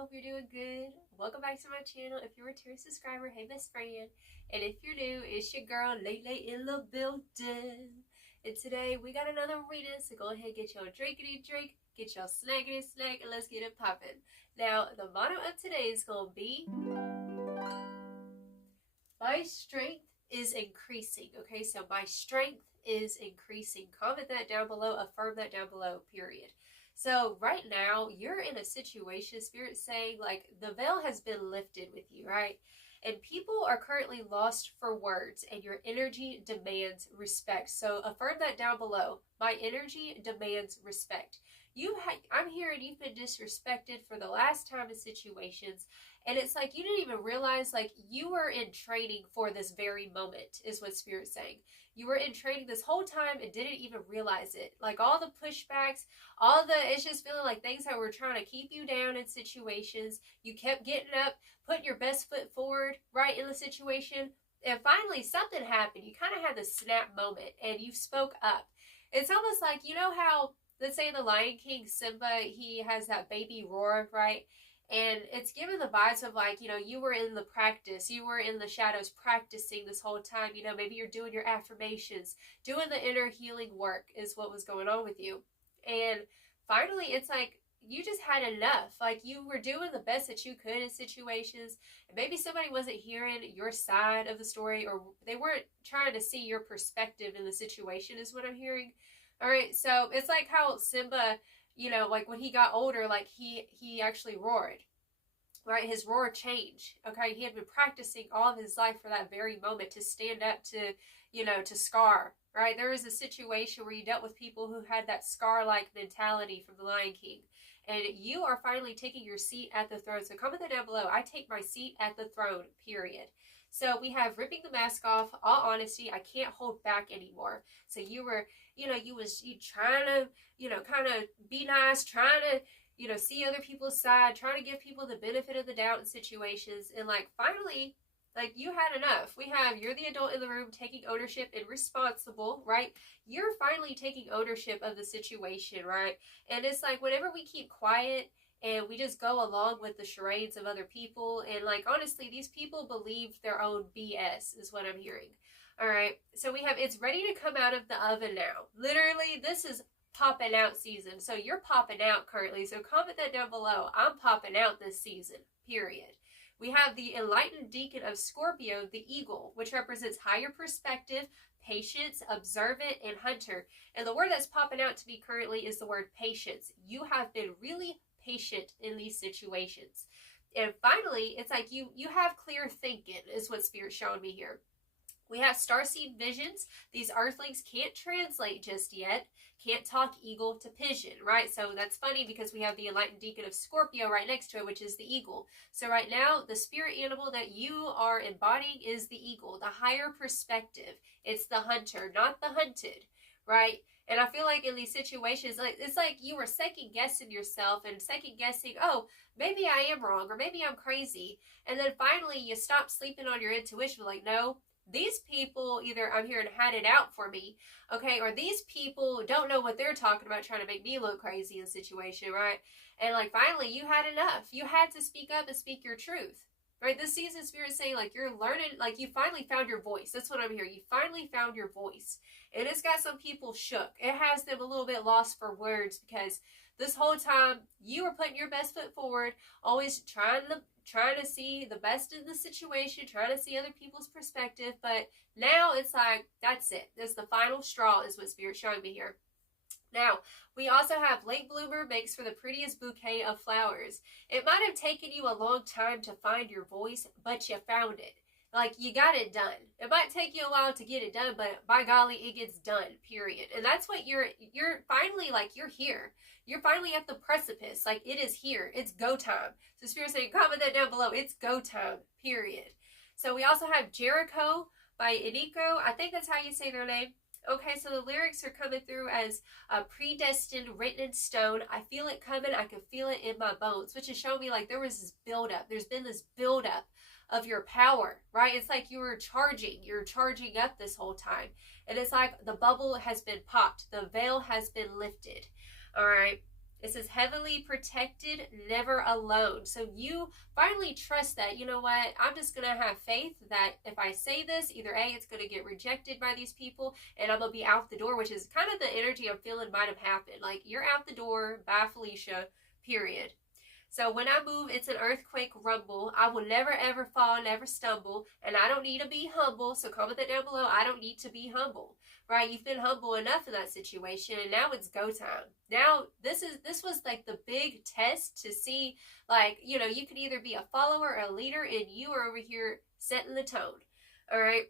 hope you're doing good. Welcome back to my channel. If you're a return subscriber, hey best friend. And if you're new, it's your girl Lele in the building. And today we got another reading, so go ahead and get your drinkity drink, get your snackity snack, and let's get it popping. Now, the motto of today is going to be, my strength is increasing. Okay, so my strength is increasing. Comment that down below, affirm that down below, period. So right now, you're in a situation, Spirit's saying, like, the veil has been lifted with you, right? And people are currently lost for words, and your energy demands respect. So affirm that down below. My energy demands respect. I'm hearing you've been disrespected for the last time in situations, and it's like you didn't even realize, like, you were in training for this very moment, is what Spirit's saying. You were in training this whole time and didn't even realize it. Like, all the pushbacks, it's just feeling like things that were trying to keep you down in situations. You kept getting up, putting your best foot forward, right, in the situation. And finally, something happened. You kind of had this snap moment and you spoke up. It's almost like, you know how, let's say the Lion King, Simba, he has that baby roar, right? And it's given the vibes of, like, you know, you were in the practice. You were in the shadows practicing this whole time. You know, maybe you're doing your affirmations, doing the inner healing work is what was going on with you. And finally, it's like you just had enough. Like, you were doing the best that you could in situations. And maybe somebody wasn't hearing your side of the story, or they weren't trying to see your perspective in the situation is what I'm hearing. All right, so it's like how Simba, you know, like when he got older, like he actually roared, right? His roar changed. Okay, he had been practicing all of his life for that very moment to stand up to, you know, to Scar, right? There was a situation where you dealt with people who had that Scar-like mentality from the Lion King, and you are finally taking your seat at the throne. So comment that down below. I take my seat at the throne, period. So we have ripping the mask off, all honesty. I can't hold back anymore. So you were, you know, you trying to, you know, kind of be nice, trying to, you know, see other people's side, trying to give people the benefit of the doubt in situations. And, like, finally, like, you had enough. You're the adult in the room taking ownership and responsible, right? You're finally taking ownership of the situation, right? And it's like, whenever we keep quiet and we just go along with the charades of other people, and, like, honestly, these people believe their own BS is what I'm hearing. All right, so we have, it's ready to come out of the oven now. Literally, this is popping out season. So you're popping out currently. So comment that down below. I'm popping out this season, period. We have the enlightened deacon of Scorpio, the eagle, which represents higher perspective, patience, observant, and hunter. And the word that's popping out to me currently is the word patience. You have been really patient in these situations. And finally, it's like you have clear thinking is what Spirit's showing me here. We have starseed visions. These earthlings can't translate just yet. Can't talk eagle to pigeon, right? So that's funny because we have the enlightened deacon of Scorpio right next to it, which is the eagle. So right now, the spirit animal that you are embodying is the eagle, the higher perspective. It's the hunter, not the hunted, right? And I feel like in these situations, like, it's like you were second guessing yourself and second guessing, oh, maybe I am wrong or maybe I'm crazy. And then finally you stop sleeping on your intuition, like, no, these people either I'm hearing had it out for me, okay, or these people don't know what they're talking about trying to make me look crazy in the situation, right? And, like, finally you had enough. You had to speak up and speak your truth, right? This season, Spirit's saying, like, you're learning, like, you finally found your voice. That's what I'm hearing. You finally found your voice. And it's got some people shook. It has them a little bit lost for words because this whole time you were putting your best foot forward, always trying to see the best in the situation, trying to see other people's perspective. But now it's like, that's it. That's the final straw is what Spirit's showing me here. Now, we also have late bloomer makes for the prettiest bouquet of flowers. It might have taken you a long time to find your voice, but you found it. Like, you got it done. It might take you a while to get it done, but by golly, it gets done, period. And that's what you're finally, like, you're here. You're finally at the precipice. Like, it is here. It's go time. So Spirit's saying, comment that down below. It's go time, period. So we also have Jericho by Iniko. I think that's how you say their name. Okay, so the lyrics are coming through as predestined, written in stone. I feel it coming. I can feel it in my bones, which is showing me, like, there was this buildup. There's been this buildup of your power, right? It's like you're charging up this whole time. And it's like the bubble has been popped. The veil has been lifted. All right. It says heavily protected, never alone. So you finally trust that, you know what, I'm just going to have faith that if I say this, either A, it's going to get rejected by these people and I'm going to be out the door, which is kind of the energy I'm feeling might have happened. Like, you're out the door, bye Felicia, period. So when I move, it's an earthquake rumble. I will never ever fall, never stumble, and I don't need to be humble. So comment that down below. I don't need to be humble, right? You've been humble enough in that situation, and now it's go time. Now this was like the big test to see, like, you know, you could either be a follower or a leader, and you are over here setting the tone. All right.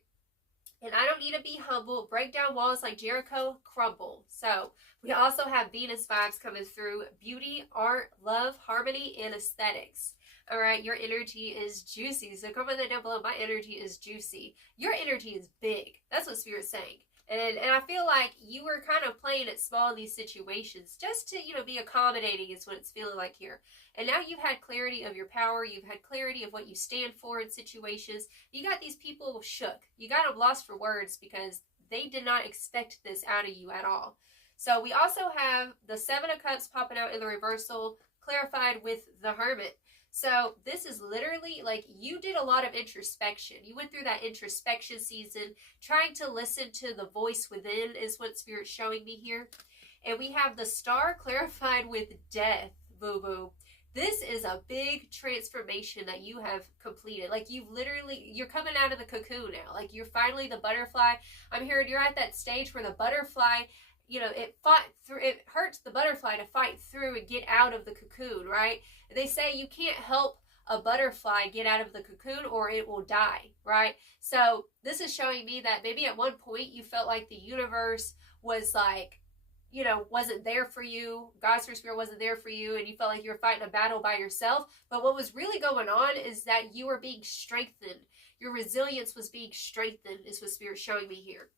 And I don't need to be humble. Break down walls like Jericho, crumble. So we also have Venus vibes coming through. Beauty, art, love, harmony, and aesthetics. All right, your energy is juicy. So comment that down below. My energy is juicy. Your energy is big. That's what Spirit's saying. And I feel like you were kind of playing it small in these situations just to, you know, be accommodating is what it's feeling like here. And now you've had clarity of your power. You've had clarity of what you stand for in situations. You got these people shook. You got them lost for words because they did not expect this out of you at all. So we also have the Seven of Cups popping out in the reversal, clarified with the Hermit. So this is literally like you did a lot of introspection. You went through that introspection season, trying to listen to the voice within is what Spirit's showing me here. And we have the Star clarified with death, boo-boo. This is a big transformation that you have completed. Like, you're coming out of the cocoon now. Like, you're finally the butterfly. I'm hearing you're at that stage where the butterfly, you know, it hurts the butterfly to fight through and get out of the cocoon, right? They say you can't help a butterfly get out of the cocoon or it will die, right? So this is showing me that maybe at one point you felt like the universe was like, you know, wasn't there for you. God's Spirit wasn't there for you, and you felt like you were fighting a battle by yourself. But what was really going on is that you were being strengthened. Your resilience was being strengthened, is what Spirit's showing me here.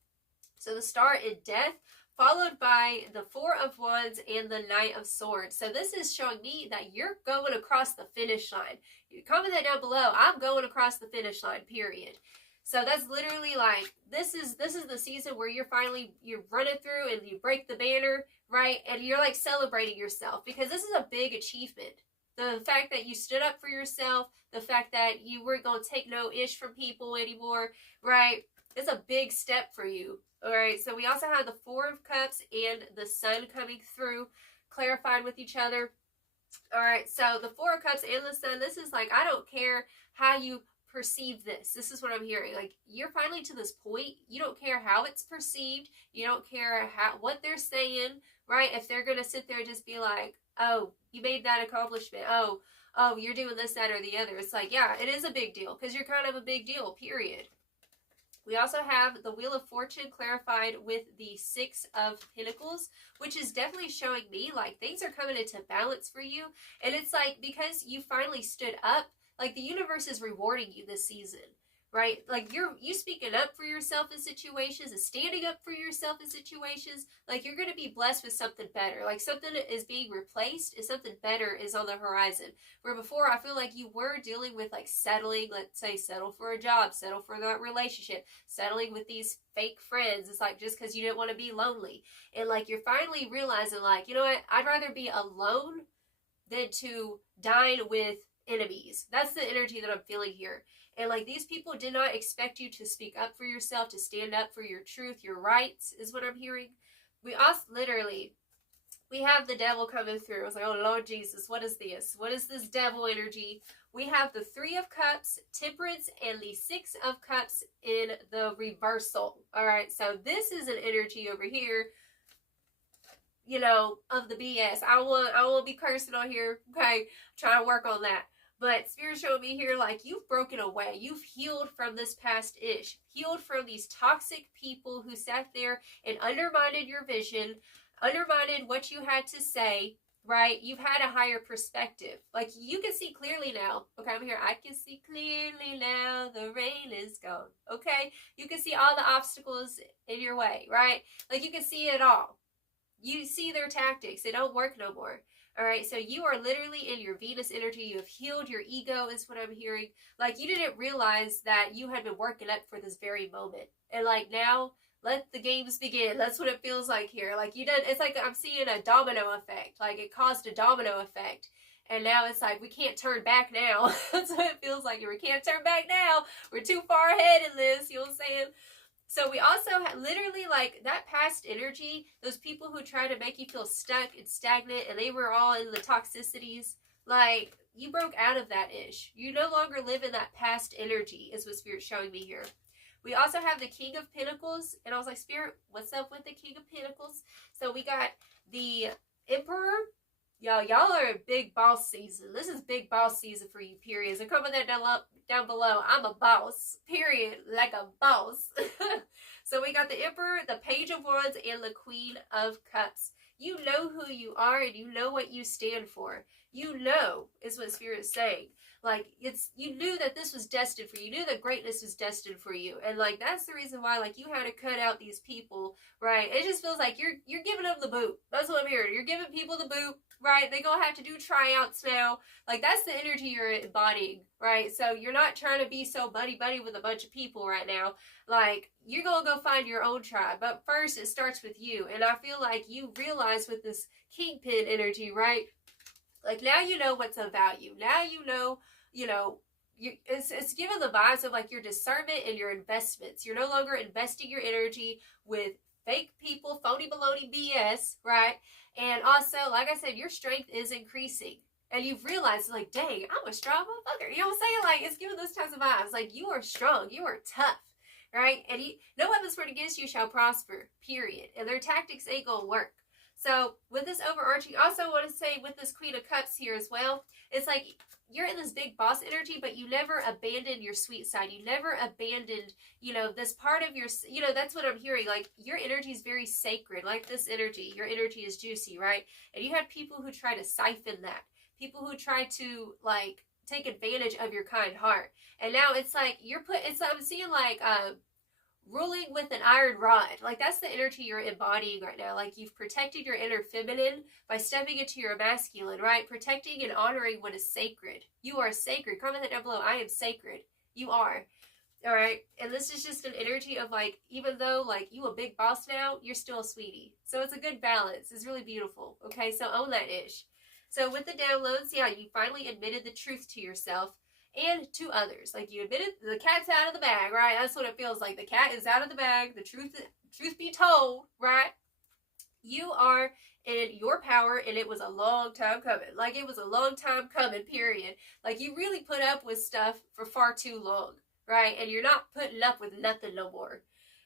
So the Star in death, followed by the Four of Wands and the Knight of Swords. So this is showing me that you're going across the finish line. You comment that down below. I'm going across the finish line, period. So that's literally like, this is the season where you're running through and you break the banner, right? And you're like celebrating yourself because this is a big achievement. The fact that you stood up for yourself, the fact that you weren't going to take no ish from people anymore, right? It's a big step for you. All right. So we also have the Four of Cups and the Sun coming through, clarified with each other. All right. So the Four of Cups and the Sun, this is like, I don't care how you perceive this. This is what I'm hearing. Like, you're finally to this point. You don't care how it's perceived. You don't care what they're saying, right? If they're going to sit there and just be like, oh, you made that accomplishment. Oh, you're doing this, that, or the other. It's like, yeah, it is a big deal because you're kind of a big deal, period. We also have the Wheel of Fortune clarified with the Six of Pentacles, which is definitely showing me like things are coming into balance for you. And it's like, because you finally stood up, like the universe is rewarding you this season, right? Like you speaking up for yourself in situations and standing up for yourself in situations, like you're going to be blessed with something better. Like something is being replaced and something better is on the horizon. Where before I feel like you were dealing with like settling, let's say settle for a job, settle for that relationship, settling with these fake friends. It's like just because you didn't want to be lonely. And like you're finally realizing like, you know what, I'd rather be alone than to dine with enemies. That's the energy that I'm feeling here. And like these people did not expect you to speak up for yourself, to stand up for your truth, your rights is what I'm hearing. We also we have the devil coming through. I was like, oh Lord Jesus, what is this? What is this devil energy? We have the Three of Cups, Temperance, and the Six of Cups in the reversal. All right, so this is an energy over here, you know, of the BS. I won't be cursing on here. Okay, trying to work on that. But Spirit showed me here, like, you've broken away. You've healed from this past ish. Healed from these toxic people who sat there and undermined your vision, undermined what you had to say, right? You've had a higher perspective. Like, you can see clearly now. Okay, I'm here. I can see clearly now. The rain is gone. Okay? You can see all the obstacles in your way, right? Like, you can see it all. You see their tactics. They don't work no more. All right, so you are literally in your Venus energy. You have healed your ego is what I'm hearing. Like, you didn't realize that you had been working up for this very moment. And, like, now, let the games begin. That's what it feels like here. Like you done, it's like I'm seeing a domino effect. Like it caused a domino effect. And now it's like, we can't turn back now. That's what it feels like. We can't turn back now. We're too far ahead in this, you know what I'm saying? So we also literally, like, that past energy, those people who try to make you feel stuck and stagnant, and they were all in the toxicities, like, you broke out of that ish. You no longer live in that past energy, is what Spirit's showing me here. We also have the King of Pentacles, and I was like, Spirit, what's up with the King of Pentacles? So we got the Emperor. Y'all are in big boss season. This is big boss season for you, period. So comment that down below. I'm a boss, period, like a boss. So we got the Emperor, the Page of Wands, and the Queen of Cups. You know who you are, and you know what you stand for. You know, is what Spirit is saying. Like, you knew that this was destined for you. You knew that greatness was destined for you. And, like, that's the reason why, like, you had to cut out these people, right? It just feels like you're giving them the boot. That's what I'm hearing. You're giving people the boot, right? They're going to have to do tryouts now. Like, that's the energy you're embodying, right? So you're not trying to be so buddy-buddy with a bunch of people right now. Like, you're going to go find your own tribe. But first, it starts with you. And I feel like you realize with this kingpin energy, right? Like, now you know what's of value. Now you know, it's given the vibes of, like, your discernment and your investments. You're no longer investing your energy with fake people, phony baloney BS, right? And also, like I said, your strength is increasing. And you've realized, like, dang, I'm a strong motherfucker. You know what I'm saying? Like, it's giving those types of vibes. Like, you are strong. You are tough, right? And no weapons formed against you shall prosper, period. And their tactics ain't gonna work. So with this overarching, I also want to say with this Queen of Cups here as well, it's like you're in this big boss energy, but you never abandoned your sweet side. You never abandoned, this part of your, that's what I'm hearing. Like, your energy is very sacred, like this energy. Your energy is juicy, right? And you had people who try to siphon that. People who try to, like, take advantage of your kind heart. And now it's like I'm seeing, like, ruling with an iron rod. Like, that's the energy you're embodying right now. Like, you've protected your inner feminine by stepping into your masculine, right? Protecting and honoring what is sacred. You are sacred. Comment that down below. I am sacred. You are. All right? And this is just an energy of, like, even though, like, you a big boss now, you're still a sweetie. So it's a good balance. It's really beautiful. Okay? So own that ish. So with the downloads, yeah, you finally admitted the truth to yourself and to others. Like, you admitted the cat's out of the bag, right? That's what it feels like. The cat is out of the bag. The truth be told, right? You are in your power, and it was a long time coming. Like, it was a long time coming, period. Like, you really put up with stuff for far too long, right? And you're not putting up with nothing no more.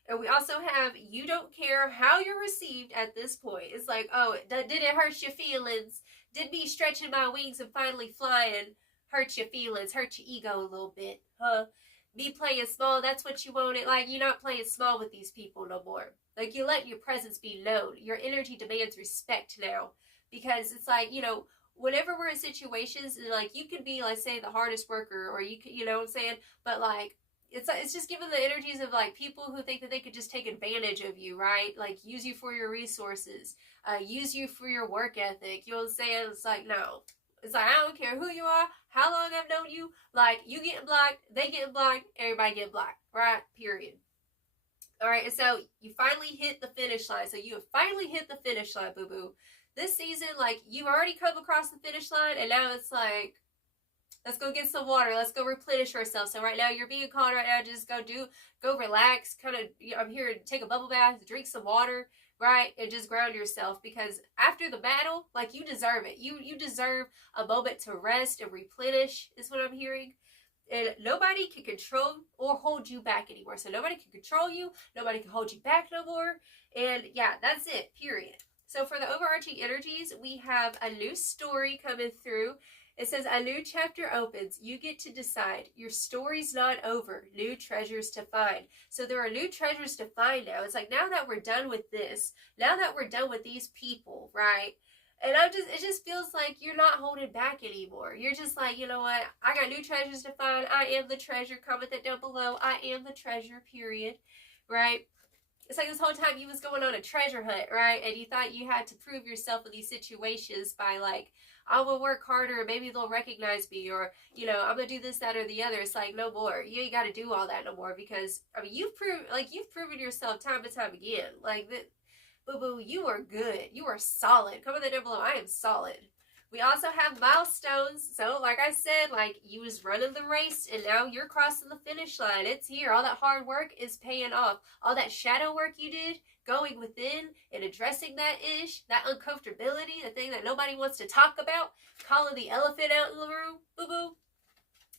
And we also have, you don't care how you're received at this point. It's like, oh, did it hurt your feelings? Did me stretching my wings and finally flying hurt your feelings, hurt your ego a little bit, huh? Me playing small, that's what you wanted. Like, you're not playing small with these people no more. Like, you let your presence be known. Your energy demands respect now. Because it's like, whenever we're in situations, and, like, you can be, like, say, the hardest worker, or you can, you know what I'm saying? But, like, it's just giving the energies of, like, people who think that they could just take advantage of you, right? Like, use you for your resources, use you for your work ethic. You know what I'm saying? It's like, no. It's like, I don't care who you are, how long I've known you. Like, you getting blocked, they getting blocked, everybody getting blocked, right? Period. All right, and so you finally hit the finish line. So you have finally hit the finish line, boo-boo. This season, like, you've already come across the finish line, and now it's like, let's go get some water. Let's go replenish ourselves. So right now, you're being called right now. Just go relax. Kind of, I'm here to take a bubble bath, drink some water, right? And just ground yourself, because after the battle, like, you deserve it. You deserve a moment to rest and replenish, is what I'm hearing. And nobody can control or hold you back anymore. So nobody can control you. Nobody can hold you back no more. And yeah, that's it, period. So for the overarching energies, we have a new story coming through. It says, a new chapter opens. You get to decide. Your story's not over. New treasures to find. So there are new treasures to find now. It's like, now that we're done with this, now that we're done with these people, right? And it just feels like you're not holding back anymore. You're just like, you know what? I got new treasures to find. I am the treasure. Comment that down below. I am the treasure, period. Right? It's like this whole time you was going on a treasure hunt, right? And you thought you had to prove yourself in these situations by, like, I'm going to work harder and maybe they'll recognize me, or, you know, I'm going to do this, that, or the other. It's like, no more. You ain't got to do all that no more, because, I mean, you've proven yourself time and time again. Like, boo-boo, you are good. You are solid. Comment that down below. I am solid. We also have milestones. So, like I said, like, you was running the race and now you're crossing the finish line. It's here. All that hard work is paying off. All that shadow work you did, going within and addressing that that uncomfortability, the thing that nobody wants to talk about, calling the elephant out in the room, boo-boo.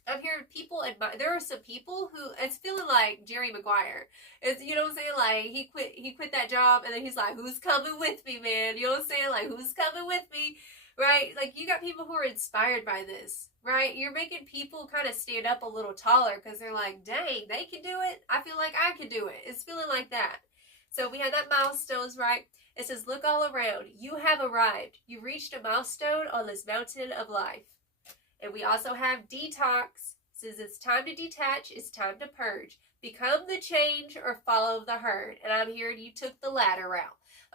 I'm hearing people admire. There are some people who, it's feeling like Jerry Maguire. It's, you know what I'm saying? Like, he quit that job and then he's like, who's coming with me, man? You know what I'm saying? Like, who's coming with me? Right? Like, you got people who are inspired by this, right? You're making people kind of stand up a little taller because they're like, dang, they can do it. I feel like I can do it. It's feeling like that. So we have that milestones, right? It says, look all around. You have arrived. You reached a milestone on this mountain of life. And we also have detox. It says it's time to detach. It's time to purge. Become the change or follow the herd. And I'm hearing you took the latter route.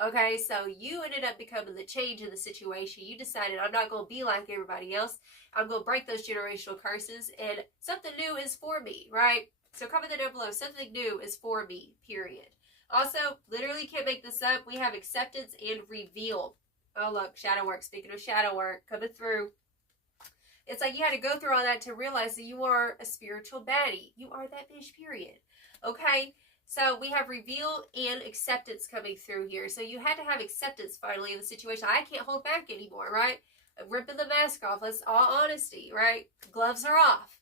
Okay, so you ended up becoming the change in the situation. You decided, I'm not going to be like everybody else. I'm going to break those generational curses, and something new is for me, right? So comment that down below. Something new is for me, period. Also, literally can't make this up. We have acceptance and reveal. Oh, look, shadow work. Speaking of shadow work, coming through. It's like you had to go through all that to realize that you are a spiritual baddie. You are that bitch, period. Okay? So we have reveal and acceptance coming through here. So you had to have acceptance finally in the situation. I can't hold back anymore, right? I'm ripping the mask off. Let's all honesty, right? Gloves are off.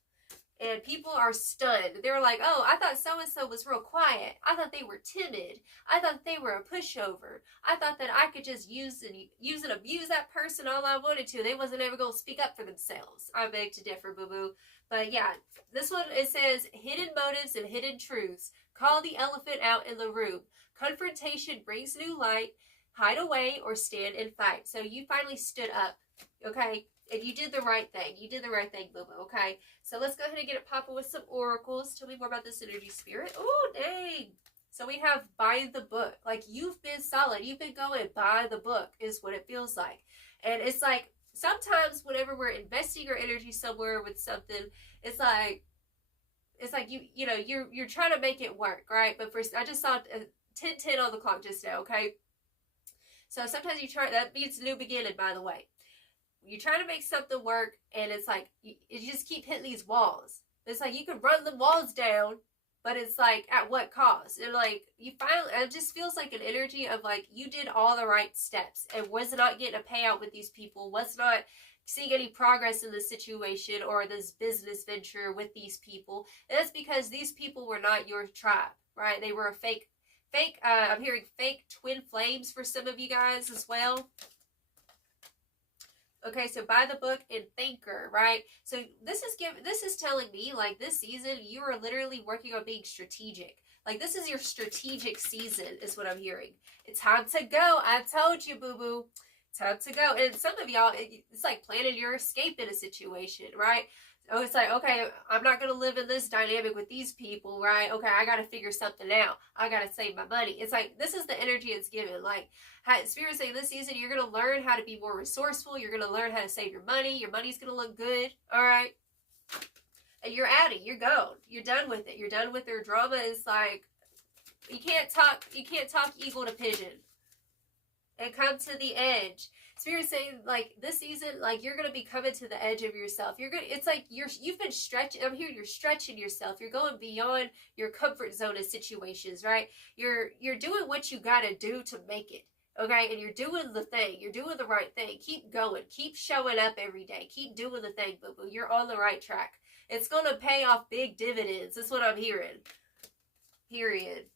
And people are stunned. They were like, oh, I thought so-and-so was real quiet. I thought they were timid. I thought they were a pushover. I thought that I could just use and abuse that person all I wanted to. They wasn't ever going to speak up for themselves. I beg to differ, boo-boo. But yeah, this one, it says, hidden motives and hidden truths. Call the elephant out in the room. Confrontation brings new light. Hide away or stand and fight. So you finally stood up, okay? And you did the right thing. You did the right thing, boo-boo, okay? So let's go ahead and get it popping with some oracles. Tell me more about this energy, spirit. Oh, dang. So we have by the book. Like, you've been solid. You've been going by the book is what it feels like. And it's like, sometimes whenever we're investing our energy somewhere with something, it's like you know, you're trying to make it work, right? But first, I just saw 10:10 on the clock just now, okay? So sometimes you try, that means new beginning, by the way. You're trying to make something work, and it's like, you just keep hitting these walls. It's like, you can run the walls down, but it's like, at what cost? And like, you finally, it just feels like an energy of like, you did all the right steps, and was not getting a payout with these people, was not seeing any progress in the situation or this business venture with these people. And that's because these people were not your tribe, right? They were a fake, I'm hearing fake twin flames for some of you guys as well. Okay, so by the book and thinker, right? So this is telling me, like, this season, you are literally working on being strategic. Like, this is your strategic season, is what I'm hearing. It's time to go. I told you, boo-boo. Time to go. And some of y'all, it's like planning your escape in a situation, right? Oh, it's like, okay, I'm not going to live in this dynamic with these people, right? Okay, I got to figure something out. I got to save my money. It's like, this is the energy it's given. Like, Spirit saying this season, you're going to learn how to be more resourceful. You're going to learn how to save your money. Your money's going to look good, all right? And you're out it. You're gone. You're done with it. You're done with their drama. It's like, you can't talk eagle to pigeon. And come to the edge. Spirit saying, like, this season, like, you're going to be coming to the edge of yourself. It's like you've been stretching. I'm here, you're stretching yourself. You're going beyond your comfort zone of situations, right? You're doing what you got to do to make it, okay? And you're doing the thing. You're doing the right thing. Keep going. Keep showing up every day. Keep doing the thing, boo-boo. You're on the right track. It's going to pay off big dividends. That's what I'm hearing. Period.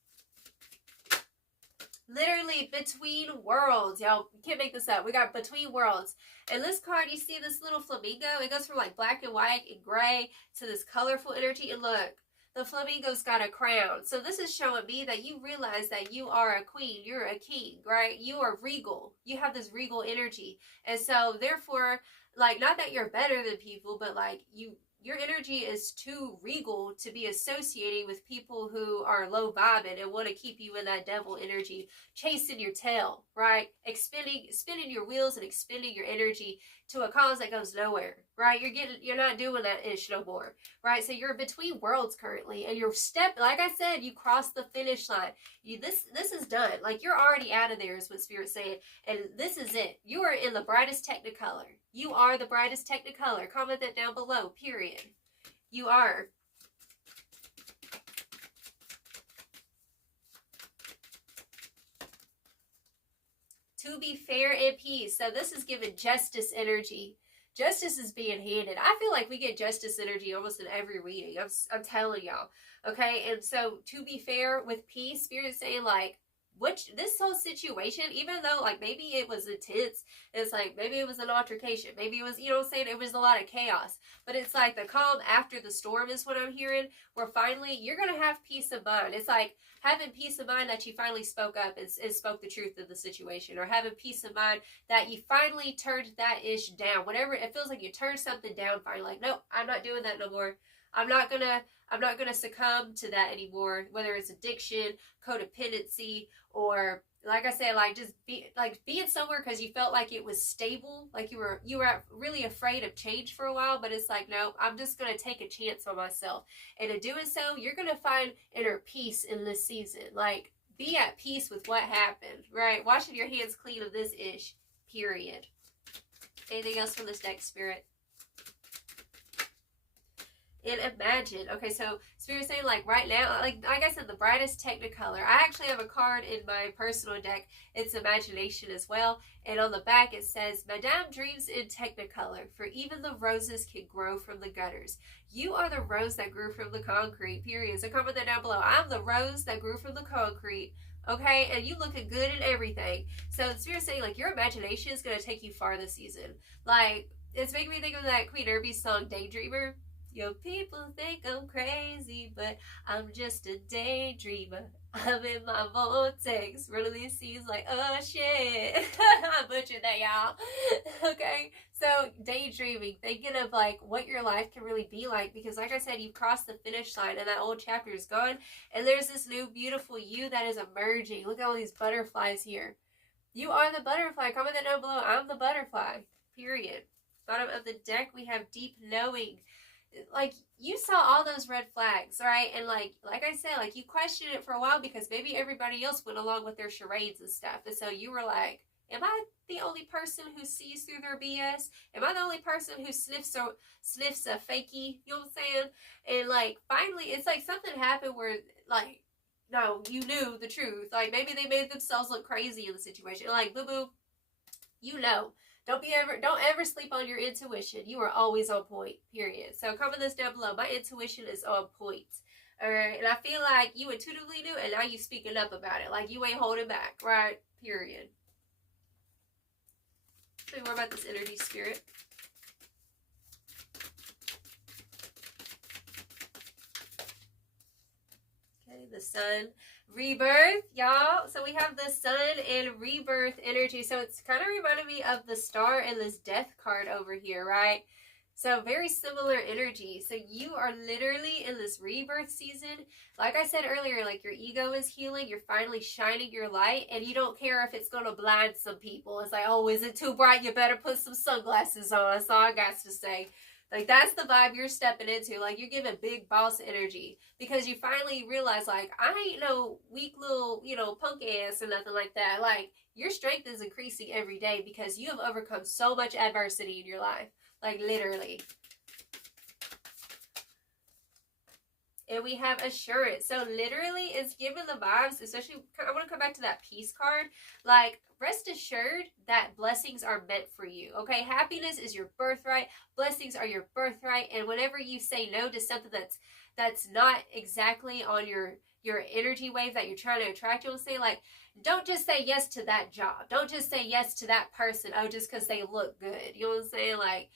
Literally between worlds. Y'all can't make this up. We got between worlds. And this card, you see this little flamingo? It goes from like black and white and gray to this colorful energy. And look, the flamingo's got a crown. So this is showing me that you realize that you are a queen. You're a king, right? You are regal. You have this regal energy. And so therefore, like, not that you're better than people, but like your energy is too regal to be associating with people who are low vibing and want to keep you in that devil energy, chasing your tail, right? Spinning your wheels and expending your energy, to a cause that goes nowhere, right? You're not doing that ish no more, right? So you're between worlds currently, and like I said, you crossed the finish line. This is done. Like, you're already out of there is what Spirit's saying, and this is it. You are in the brightest technicolor. You are the brightest technicolor. Comment that down below, period. You are. To be fair and peace. So this is giving justice energy. Justice is being handed. I feel like we get justice energy almost in every reading. I'm telling y'all. Okay, and so to be fair with peace, Spirit's saying like, this whole situation, even though like maybe it was intense, it's like maybe it was an altercation, maybe it was, you know what I'm saying, it was a lot of chaos, but it's like the calm after the storm is what I'm hearing, where finally you're gonna have peace of mind. It's like having peace of mind that you finally spoke up and spoke the truth of the situation, or having peace of mind that you finally turned that ish down. Whatever, it feels like you turned something down finally, like, no, I'm not doing that no more. I'm not gonna succumb to that anymore, whether it's addiction, codependency, or like I said, like just being somewhere because you felt like it was stable, like you were really afraid of change for a while, but it's like, no, I'm just gonna take a chance on myself. And in doing so, you're gonna find inner peace in this season. Like, be at peace with what happened, right? Washing your hands clean of this ish, period. Anything else from this deck, Spirit? And imagine. Okay, so Spirit's saying like right now, like I said, the brightest technicolor. I actually have a card in my personal deck. It's imagination as well. And on the back it says, Madame dreams in technicolor, for even the roses can grow from the gutters. You are the rose that grew from the concrete, period. So comment that down below. I'm the rose that grew from the concrete. Okay, and you looking good in everything. So Spirit's saying like your imagination is going to take you far this season. Like, it's making me think of that Queen Irby's song, Daydreamer. Yo, people think I'm crazy, but I'm just a daydreamer. I'm in my vortex, running these scenes like, oh shit. I butchered that, y'all. Okay, so daydreaming, thinking of like what your life can really be like, because like I said, you've crossed the finish line and that old chapter is gone, and there's this new beautiful you that is emerging. Look at all these butterflies here. You are the butterfly. Comment that down below. I'm the butterfly, period. Bottom of the deck, we have deep knowing. Like, you saw all those red flags, right? And like I said, like, you questioned it for a while because maybe everybody else went along with their charades and stuff. And so you were like, am I the only person who sees through their BS? Am I the only person who sniffs a fakey? You know what I'm saying? And like, finally, it's like something happened where like, no, you knew the truth. Like, maybe they made themselves look crazy in the situation. Like, boo-boo, you know. Don't ever sleep on your intuition. You are always on point, period. So comment this down below. My intuition is on point. Alright, and I feel like you intuitively knew, and now you speaking up about it. Like, you ain't holding back, right? Period. Tell me more about this energy, Spirit. Okay, the sun. Rebirth, y'all. So we have the sun and rebirth energy. So it's kind of reminding me of the star and this death card over here, right? So very similar energy. So you are literally in this rebirth season. Like I said earlier, like your ego is healing. You're finally shining your light, and you don't care if it's going to blind some people. It's like, oh, is it too bright? You better put some sunglasses on. That's all I got to say. Like, that's the vibe you're stepping into. Like, you're giving big boss energy because you finally realize, like, I ain't no weak little, you know, punk ass or nothing like that. Like, your strength is increasing every day because you have overcome so much adversity in your life. Like, literally. And we have assurance. So literally it's giving the vibes, especially, I want to come back to that peace card. Like, rest assured that blessings are meant for you. Okay, happiness is your birthright. Blessings are your birthright. And whenever you say no to something that's not exactly on your energy wave that you're trying to attract, you'll say, like, don't just say yes to that job. Don't just say yes to that person. Oh, just because they look good. You know what I'm saying? Like,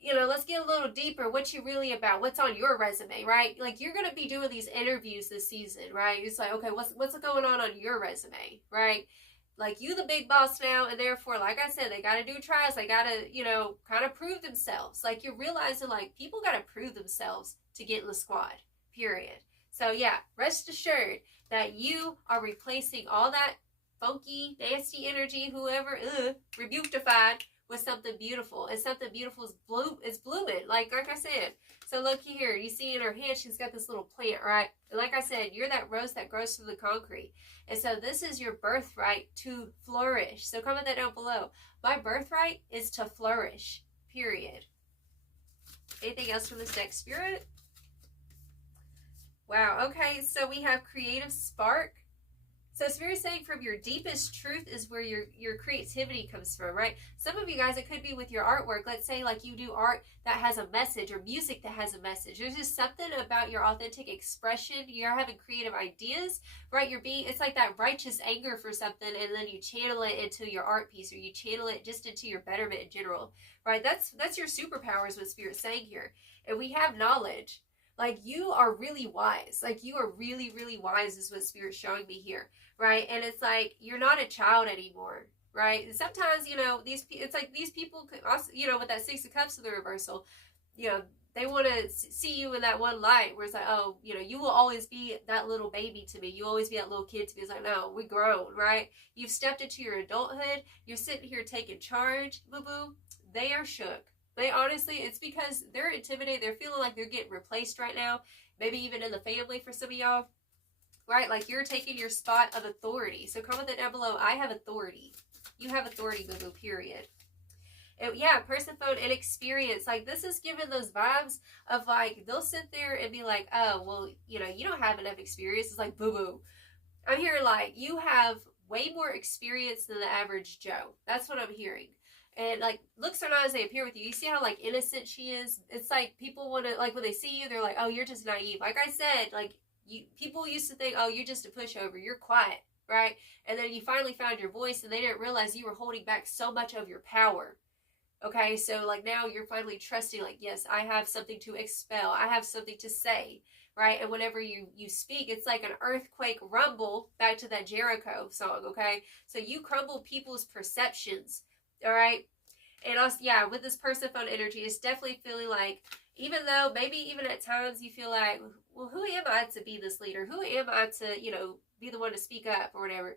you know, let's get a little deeper. What you really about? What's on your resume, right? Like, you're going to be doing these interviews this season, right? It's like, okay, what's going on your resume, right? Like, you the big boss now, and therefore, like I said, they got to do trials. They got to, you know, kind of prove themselves. Like, you're realizing, like, people got to prove themselves to get in the squad, period. So, yeah, rest assured that you are replacing all that funky, nasty energy, whoever, rebuktified, with something beautiful. And something beautiful is blooming, like I said. So look here, you see in her hand, she's got this little plant, right? And like I said, you're that rose that grows through the concrete. And so this is your birthright to flourish. So comment that down below. My birthright is to flourish, period. Anything else from this deck, Spirit? Wow, okay, so we have creative spark. So Spirit's saying from your deepest truth is where your creativity comes from, right? Some of you guys, it could be with your artwork. Let's say like you do art that has a message or music that has a message. There's just something about your authentic expression. You're having creative ideas, right? It's like that righteous anger for something, and then you channel it into your art piece, or you channel it just into your betterment in general, right? That's your superpower is what Spirit's saying here. And we have knowledge. Like you are really wise. Like you are really, really wise is what Spirit's showing me here. Right? And it's like, you're not a child anymore, right? And sometimes, it's like these people, also, with that Six of Cups in the reversal, they want to see you in that one light where it's like, oh, you will always be that little baby to me. You always be that little kid to me. It's like, no, we grown, right? You've stepped into your adulthood. You're sitting here taking charge, boo-boo. They are shook. They honestly, it's because they're intimidated. They're feeling like they're getting replaced right now. Maybe even in the family for some of y'all. Right? Like you're taking your spot of authority. So comment that down below. I have authority. You have authority, boo-boo, period. And yeah, Persephone and experience. Like this is giving those vibes of like, they'll sit there and be like, oh, well, you don't have enough experience. It's like, boo-boo. I'm hearing like, you have way more experience than the average Joe. That's what I'm hearing. And like, looks are not as they appear with you. You see how like innocent she is? It's like people want to, like when they see you, they're like, oh, you're just naive. Like I said, like, people used to think, oh, you're just a pushover. You're quiet, right? And then you finally found your voice, and they didn't realize you were holding back so much of your power. Okay, so like now you're finally trusting, like, yes, I have something to expel. I have something to say, right? And whenever you speak, it's like an earthquake rumble, back to that Jericho song, okay? So you crumble people's perceptions, all right? And also, yeah, with this Persephone energy, it's definitely feeling like, even though maybe even at times you feel like, well, who am I to be this leader? Who am I to, be the one to speak up or whatever?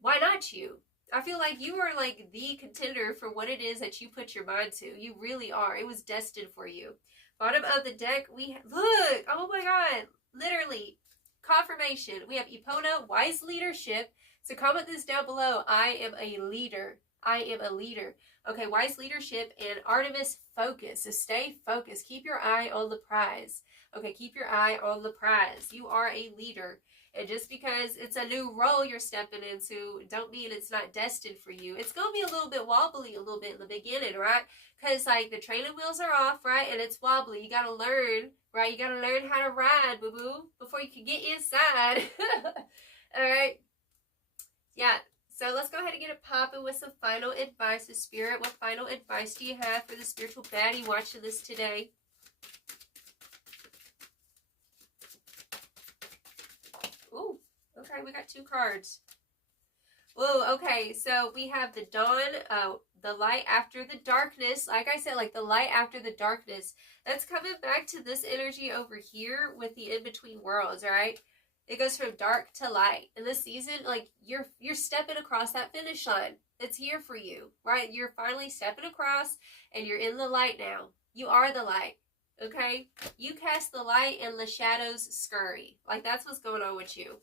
Why not you? I feel like you are like the contender for what it is that you put your mind to. You really are. It was destined for you. Bottom of the deck, look, oh my God, literally, confirmation. We have Epona, wise leadership. So comment this down below. I am a leader. I am a leader. Okay, wise leadership and Artemis focus. So stay focused. Keep your eye on the prize. Okay, keep your eye on the prize. You are a leader. And just because it's a new role you're stepping into, don't mean it's not destined for you. It's going to be a little bit wobbly a little bit in the beginning, right? Because, like, the training wheels are off, right? And it's wobbly. You got to learn, right? You got to learn how to ride, boo-boo, before you can get inside. All right? Yeah. So let's go ahead and get it popping with some final advice to Spirit. What final advice do you have for the spiritual baddie watching this today? Ooh, okay, we got 2 cards. Whoa, okay, so we have the dawn, the light after the darkness. Like I said, like the light after the darkness. That's coming back to this energy over here with the in-between worlds, all right? It goes from dark to light. In this season, like you're stepping across that finish line. It's here for you, right? You're finally stepping across and you're in the light now. You are the light, okay? You cast the light and the shadows scurry. Like that's what's going on with you.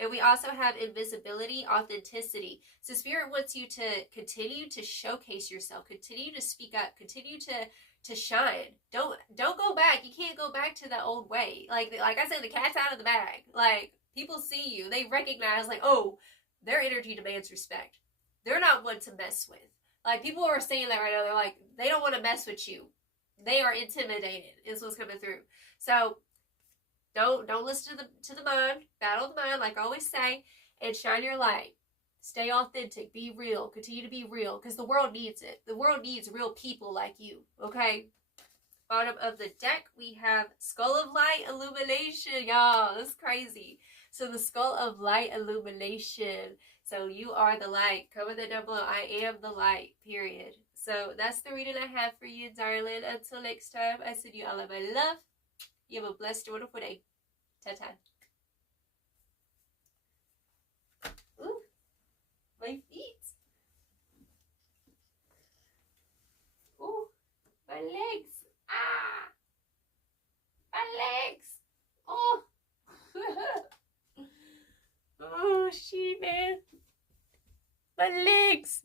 And we also have invisibility, authenticity. So Spirit wants you to continue to showcase yourself, continue to speak up, continue to shine. Don't go back. You can't go back to the old way. Like I said, the cat's out of the bag. Like people see you, they recognize like, oh, their energy demands respect. They're not one to mess with. Like people are saying that right now. They're like, they don't want to mess with you. They are intimidated. Is what's coming through. So don't listen to the mind. Battle the mind, like I always say, and shine your light. Stay authentic. Be real. Continue to be real because the world needs it. The world needs real people like you. Okay. Bottom of the deck, we have Skull of Light Illumination. Y'all, that's crazy. So the Skull of Light Illumination. So you are the light. Comment that down below. I am the light. Period. So that's the reading I have for you, darling. Until next time, I send you all of my love. You have a blessed, wonderful day. Ta-ta. Ooh, my feet. My legs.